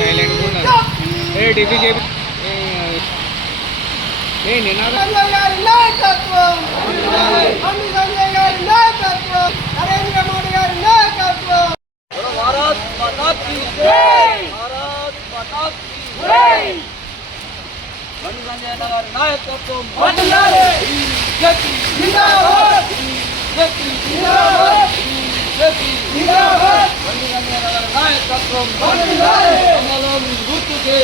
Silent ఉన్నారు. ఏ DP చెప్పి ఏ నినాదం నాయకత్వం బండి సంజయ్ గారి నాయకత్వం నరేంద్ర మోడీ గారి నాయకత్వం భారత్ మాతా కీ జై భారత్ మాతా కీ జై బండి సంజయ్ గారి నాయకత్వం వందనాలు జిందాబాద్ జిందాబాద్ జిందాబాద్ బండి సంజయ్ గారి నాయకత్వం వందనాలు అమలం గుర్తుకే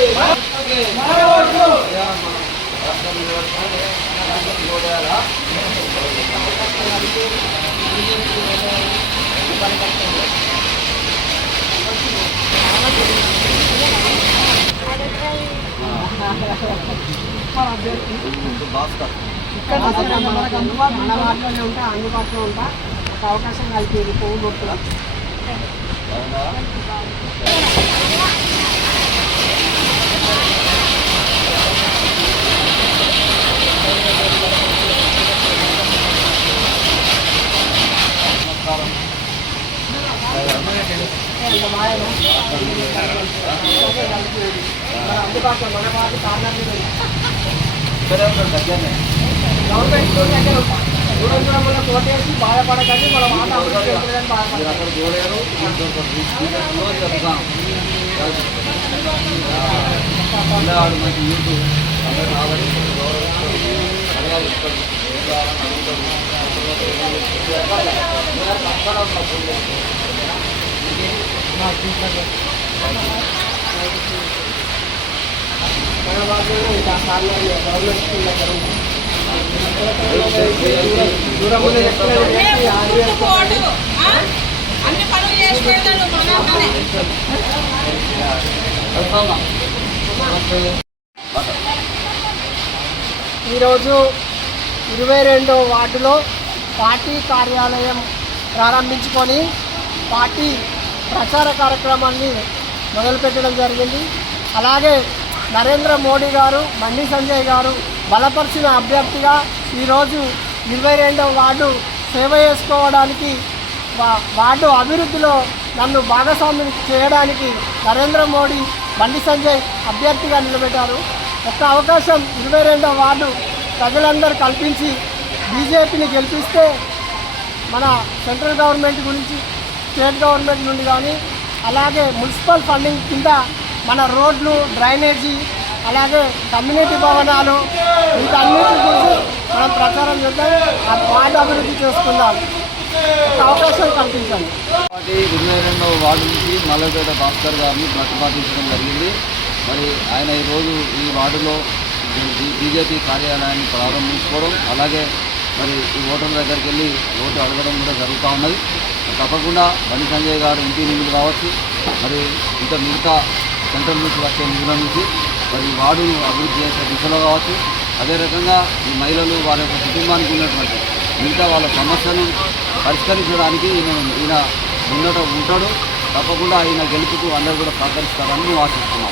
మరొకటి మనకు అందుబాటులోనే ఉంటా అందుబాటులో ఉంటా ఒక అవకాశం కలిపేది పువ్వు నొప్పులు అందుబాటులో మన వాటి కార్నర్ గవర్నమెంట్ దగ్గర ఉంటాం దూరం దూరం వల్ల కోటేసి బాధపడకండి మన మాట అభివృద్ధి ఉంటుందని మంచి యూత్ అందరూ గవర్నమెంట్ స్కూల్ దగ్గర ఉంటాం అన్ని పనులు చేసి పెడతాడు ఈరోజు 22వ వార్డులో పార్టీ కార్యాలయం ప్రారంభించుకొని పార్టీ ప్రచార కార్యక్రమాన్ని మొదలుపెట్టడం జరిగింది. అలాగే నరేంద్ర మోడీ గారు బండి సంజయ్ గారు బలపరిచిన అభ్యర్థిగా ఈరోజు 22వ వార్డు సేవ చేసుకోవడానికి వార్డు అభివృద్ధిలో నన్ను భాగస్వామ్యం చేయడానికి నరేంద్ర మోడీ బండి సంజయ్ అభ్యర్థిగా నిలబెట్టారు. ఒక్క అవకాశం 22వ వార్డు ప్రజలందరూ కల్పించి బీజేపీని గెలిపిస్తే మన సెంట్రల్ గవర్నమెంట్ గురించి స్టేట్ గవర్నమెంట్ నుండి కానీ అలాగే మున్సిపల్ ఫండింగ్ కింద మన రోడ్లు డ్రైనేజీ అలాగే కమ్యూనిటీ భవనాలు వీటన్నిటి గురించి మనం ప్రచారం చేద్దాం. ఆ వార్డు అభివృద్ధి చేసుకుందాం. ఒక అవకాశం కల్పించండి. 22వ వార్డు నుంచి మల్లపేట భాస్కర్ గారిని ప్రతిపాదించడం జరిగింది. మరి ఆయన ఈరోజు ఈ వార్డులో బీజేపీ కార్యాలయాన్ని ప్రారంభించుకోవడం అలాగే మరి ఈ ఓటర్ల దగ్గరికి వెళ్ళి ఓటు అడగడం కూడా జరుగుతూ ఉన్నది. తప్పకుండా బండి సంజయ్ గారు ఇంటి నిధులు కావచ్చు మరి ఇంకా మిగతా సెంట్రల్ నుంచి వచ్చే నిధుల నుంచి మరి వార్డును అభివృద్ధి చేసే దిశలో కావచ్చు అదే రకంగా ఈ మహిళలు వారి యొక్క కుటుంబానికి ఉన్నటువంటి మిగతా వాళ్ళ సమస్యను పరిష్కరించడానికి ఈయన ముందట ఉంటాడు. తప్పకుండా ఆయన గెలుపుకు అందరూ కూడా సహకరిస్తారని మేము ఆశిస్తున్నాం.